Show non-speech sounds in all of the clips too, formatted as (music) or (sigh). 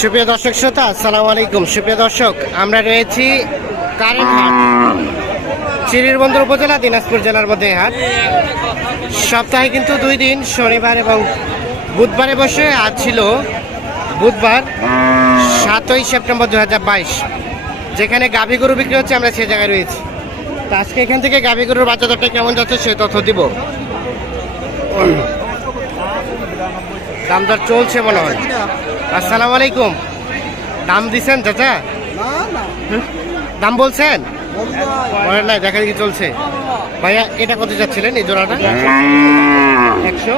সুপ্রিয় দর্শক শ্রোতা, আসসালামু আলাইকুম। সুপ্রিয় দর্শক, আমরা রয়েছি চিরির বন্দর উপজেলা, দিনাজপুর জেলার মধ্যে হাট। সপ্তাহে কিন্তু দুই দিন, শনিবার এবং বুধবারে বসে আজ ছিল বুধবার, সাতই সেপ্টেম্বর দু হাজার বাইশ। যেখানে গাভী গরু বিক্রি হচ্ছে, আমরা সে জায়গায় রয়েছি। তো আজকে এখান থেকে গাভী গরুর বাচ্চা দরটা কেমন যাচ্ছে সে তথ্য দিব। দাম দর চলছে মনে হয়। আসসালামু আলাইকুম। দাম দিছেন চাচা? দাম বলছেন? বলেন নাই দেখা দেখি চলছে। ভাইয়া এটা কত যাচ্ছিলেন এই জোড়াটা? একশো।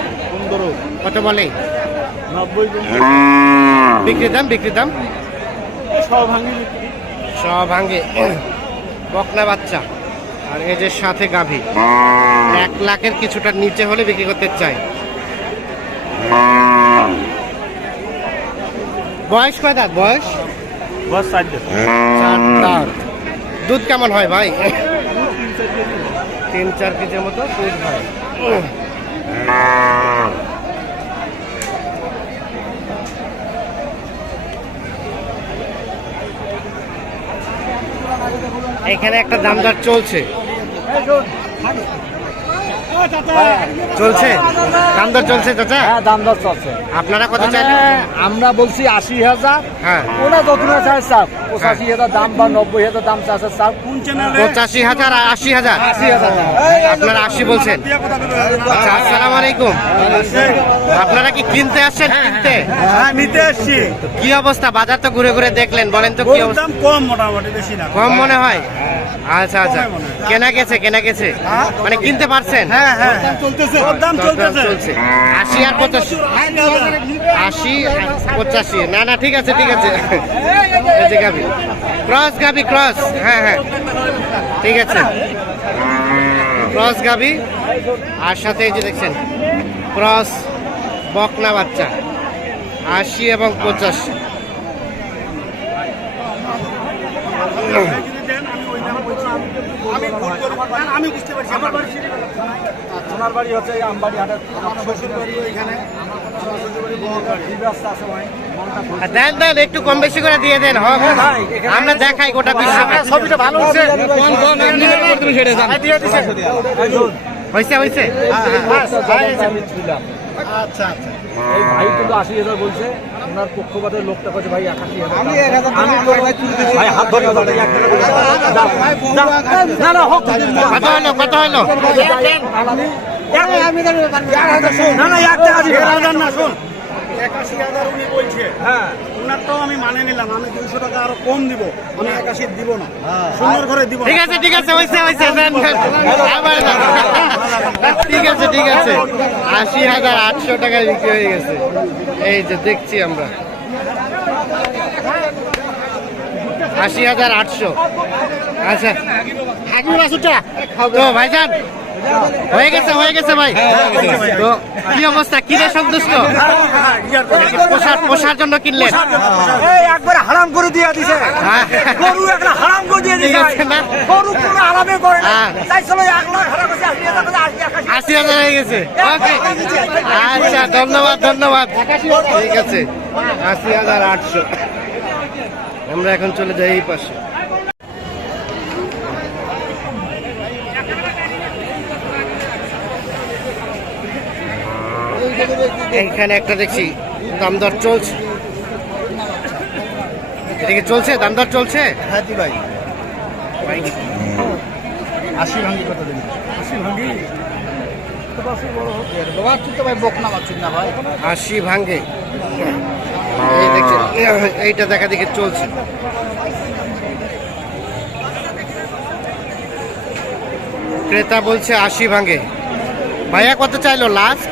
কত বলে? বিক্রি দাম বিক্রি দাম? সব ভাঙ্গে বকনা বাচ্চা। আর এই যে সাথে গাভী। এক লাখের কিছুটা নিচে হলে বিক্রি করতে চাই। বয়স কয় দাঁত? বয়স? চার দাঁত। দুধ কেমন হয় ভাই? তিন চার কেজির মতো দুধ হয়। এখানে একটা দাম দর চলছে। চলছে? দাম দর চলছে চাচা? হ্যাঁ দাম দর চলছে। আপনারা কত মানে চাইলেন? আমরা বলছি আশি হাজার। হ্যাঁ। ওরা যতটা চায় চাপ পঁচাশি হাজার দাম বা নব্বই হাজার দাম চাচ্ছে চাপ কোন পঁচাশি হাজার আর আশি হাজার? আশি হাজার আপনারা আশি বলছেন। আচ্ছা আসসালামু আলাইকুম। আপনারা কি কিনতে আসছেন কিনতে? হ্যাঁ নিতে আসছি। কি অবস্থা? বাজার তো ঘুরে ঘুরে দেখলেন বলেন তো কি অবস্থা? দাম কম মোটামুটি বেশি না। কম মনে হয়? আচ্ছা আচ্ছা। কেনা গেছে কেনা গেছে? মানে কিনতে পারছেন? হ্যাঁ হ্যাঁ। চলতেছে। চলছে। আশি আর পঁচাশি। আশি আর পঁচাশি। না না ঠিক আছে ঠিক আছে। গাবি ক্রস গাবি ক্রস। হ্যাঁ হ্যাঁ। ঠিক আছে। ক্রস গাবি আর সাথে এই যে দেখছেন ক্রস বকনা বাচ্চা। আশি এবং পঁচাশি। আমি বুঝতে পারছি আমার বাড়ি বাড়ি হচ্ছে এই আমবাড়ি হাটের আমার শ্বশুর বাড়ি দেন দেন একটু কম বেশি করে দিয়ে দেন হোক এখানে- আমরা দেখাই গোটা বিশ্ব ছবিটা ভালো হচ্ছে হয়েছে হয়েছে আচ্ছা আচ্ছা। এই ভাই কিন্তু আশি হাজার বলছে। ওনার পক্ষপাতের লোকটা কাছে ভাই একাশি হাজার আমি ভাই হাত ধরে। না না হোক কত হলো কত হলো না না এক টাকা দিবে না শোন একাশি হাজার উনি বলছে হ্যাঁ ওনারটাও আমি মানে নিলাম আমি দুইশো টাকা আরও কম দিব আমি একাশি দিব না। সুন্দর করে দিব ঠিক আছে ঠিক আছে হয়েছে হয়েছে। ঠিক আছে ঠিক আছে। আশি হাজার আটশো টাকায় বিক্রি হয়ে গেছে। এই যে দেখছি আমরা। আশি হাজার আটশো। আচ্ছা। তো ভাইজান হয়ে গেছে হয়ে গেছে ভাই। তো কি অবস্থা? কিনে সন্তুষ্ট? পোষার পোষার জন্য কিনলেন? এই একবার হারাম করে দিয়ে দিছে। হ্যাঁ। গরু একটা হারাম করে দিয়ে দিছে। গরু পুরো আরামে করে না। হ্যাঁ। তাই চলো এক লাখ হারাম আশি আশি হাজার হয়ে গেছে। ওকে আচ্ছা ধন্যবাদ ধন্যবাদ। ঠিক আছে। আশি হাজার আটশো। আমরা এখন চলে যাই এই পাশে। এইখানে একটা দেখছি দাম দর চলছে। এটা কি চলছে দাম দর চলছে? হ্যাঁ জি ভাই। আশি ভাঙ্গি কত দিন? ভাই ভাই। আশি ভাঙ্গে। এই দেখছেন এইটা দেখা দেখে চলছে। ক্রেতা বলছে আশি ভাঙ্গে। ভাইয়া কত চাইলো লাস্ট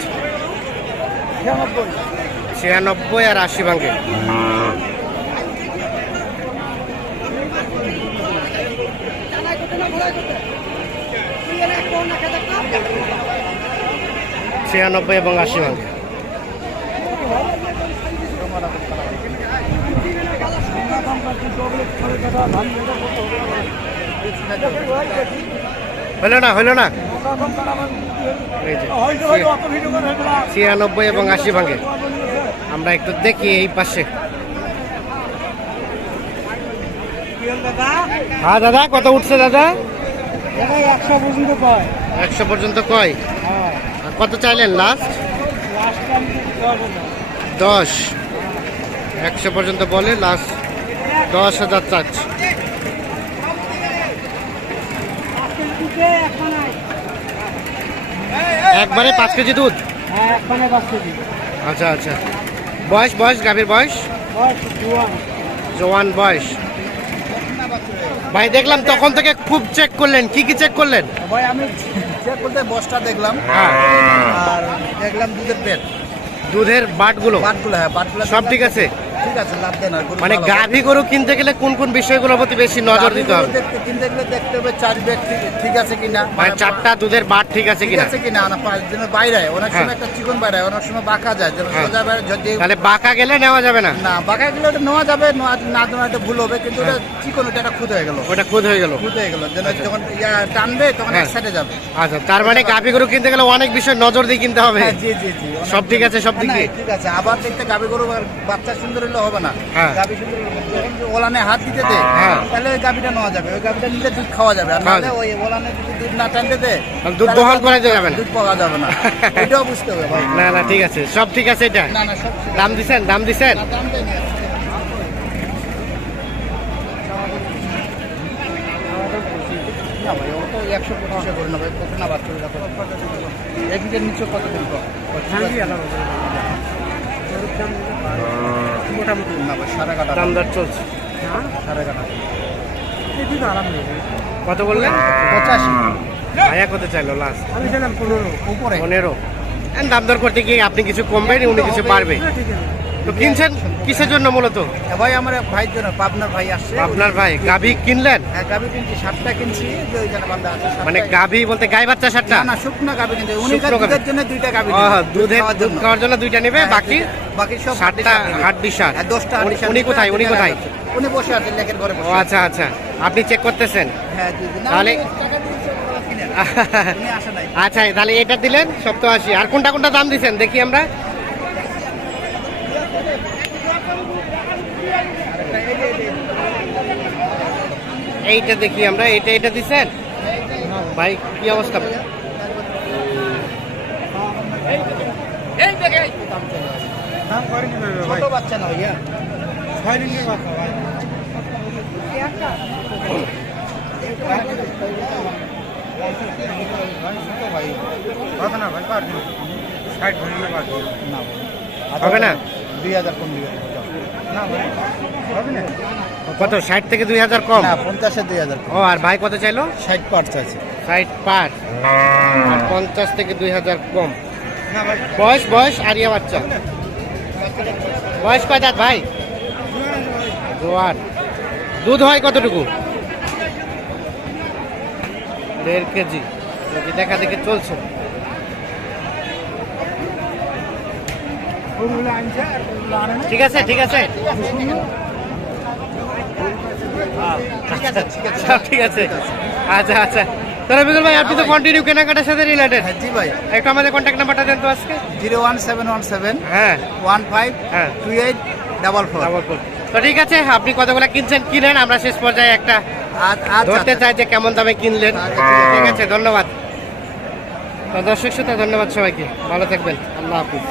ছিয়ানব্বই আর আশি ভাঙ্গে ছিয়ানব্বই এবং আশি ভাঙ্গে হলো না হলো না। ছিয়ানব্বই এবং আশি ভাঙে। আমরা একটু দেখি এই পাশে। হ্যাঁ দাদা কত উঠছে দাদা? একশো পর্যন্ত পায় একশো পর্যন্ত কয়? আর কত চাইলেন লাস্ট দশ। একশো পর্যন্ত বলে লাস্ট দশ হাজার চার্জ একবারে পাঁচ কেজি দুধ? হ্যাঁ আচ্ছা আচ্ছা। বয়স বয়স গাভীর বয়স? জোয়ান। বয়স। ভাই দেখলাম তখন থেকে খুব চেক করলেন। কি কি চেক করলেন? ভাই আমি চেক করতে বসটা দেখলাম। হ্যাঁ। আর দেখলাম দুধের পেট। দুধের বাটগুলো। বাটগুলো হ্যাঁ বাটগুলো সব ঠিক আছে? ঠিক আছে লাভ দেন আর মানে। গাভী গরু কিনতে গেলে কোন কোন বিষয়গুলোর প্রতি বেশি নজর দিতে হবে? কিনতে গেলে দেখতে হবে চার বেড ঠিক- ঠিক আছে কিনা। মানে চারটা দুধের বাট ঠিক আছে কিনা? আছে কিনা না পাঁচ দিনের বাইরে। অনেক হ্যাঁ। সময় একটা চিকন বাইরে অনেক সময় বাঁকা যায় হ্যাঁ। সোজা বাইরে যদি তাহলে বাঁকা গেলে নেওয়া যাবে না? না বাঁকা গেলে ওটা নেওয়া যাবে না নেওয়া একটা ভুল হবে কিন্তু ওটা চিকন ওটা খুদ হয়ে গেল। ওটা খুদ হয়ে গেল। খুদ হয়ে গেল যখন ইয়া টানবে তখন এক হ্যাঁ। সাইডে যাবে। আচ্ছা তার মানে গাভী গরু কিনতে গেলে অনেক বিষয় নজর দিয়ে কিনতে হবে। হ্যাঁ জি জি জি। সব ঠিক আছে সব দিক না, ঠিক আছে। আবার দেখতে গাভী গরু বাচ্চা সুন্দর হলে হবে না। হ্যাঁ। গাভী সুন্দর ওলানে হাত দিতে দে হ্যাঁ। তাহলে ওই গাভীটা নেওয়া যাবে। ওই গাভীটা নিলে দুধ খাওয়া যাবে। আর নাহলে ওই ওলানে যদি দুধ না টানতে দে দুধ দহন করা যাবে না। দুধ পাওয়া যাবে না। (laughs) এটাও বুঝতে হবে ভাই। না না ঠিক আছে। সব ঠিক আছে এটা? না না সব দাম দিছেন? দাম দিছেন? দাম দেয় না। ভাই ও তো একশো পঁচিশে করে না ভাই কত না বাচ্চা এক নিচে কত দিন মোটামুটি। দাম দর চলছে। কাটা কত বললেন? পঁচাশি। ভাইয়া কত চাইলো লাস্ট আমি পনেরো। উপরে। পনেরো। দাম দর করতে গিয়ে আপনি কিছু কমবেন উনি কিছু পারবে তো কিনছেন কিসের জন্য মূলত? ভাই আমার ভাইয়ের জন্য পাবনার ভাই আসছে। আপনার ভাই গাভী কিনলেন? হ্যাঁ গাভি কিনছি সাতটা কিনছি যে ওইখানে বান্ধা আছে মানে গাভী বলতে গাই বাচ্চা সাতটা? না শুকনো গাভি কিনছি। উনি শুকনো গাভী। দুধের জন্য দুইটা গাভি দুধের দুধ খাওয়ার জন্য দুইটা নেবে হ্যাঁ, বাকি? বাকি সব সাতটা হাড্ডি সার হ্যাঁ, দশটা উনি- হাড্ডি সার উনি দিবে, কোথায় উনি দুইটা কোথায়? গাভী আছে। উনি বসে আছেন লেখের ঘরে ও বসে আচ্ছা আচ্ছা। আপনি চেক করতেছেন? হ্যাঁ তাহলে-। (laughs) উনি আসে নাই। আচ্ছা তাহলে এটা দিলেন সপ্তাহ আশি আর কোনটা কোনটা দাম দিচ্ছেন দেখি আমরা। এইটা দেখি আমরা এটা এটা দিছেন? ভাই কি অবস্থা? ছোট বাচ্চা না ভাইয়া। হবে না? দুই হাজার কম দিবে কত ষাট থেকে দুই হাজার কম? পঞ্চাশে দুই হাজার ও আর ভাই কত চাইলো? ষাট পার্ট আছে ষাট পার। পঞ্চাশ থেকে দুই হাজার কম। বয়স বয়স আরিয়া বাচ্চা। বয়স কয় দাঁত ভাই? জোয়ার দুধ হয় কতটুকু? দেড় কেজি। কেজি দেখা দেখে চলছে। ঠিক আছে ঠিক আছে। ঠিক আছে ঠিক আছে। সব ঠিক আছে আচ্ছা আচ্ছা। তাহলে বিকুল ভাই আপনি তো কন্টিনিউ কেনাকাটার সাথে রিলেটেড হ্যাঁ জি ভাই। একটু আমাদের কন্ট্যাক্ট নাম্বারটা দেন তো আজকে। Zero one seven one seven হ্যাঁ। ওয়ান ফাইভ হ্যাঁ। Two eight double four. Double four তো ঠিক আছে আপনি কতগুলো কিনছেন কিনেন আমরা শেষ পর্যায়ে একটা আচ্ছা ধরতে চাই যে কেমন দামে কিনলেন। আচ্ছা, ঠিক আছে। ধন্যবাদ। দর্শক শ্রোতা ধন্যবাদ সবাইকে। ভালো থাকবেন। আল্লাহ হাফিজ।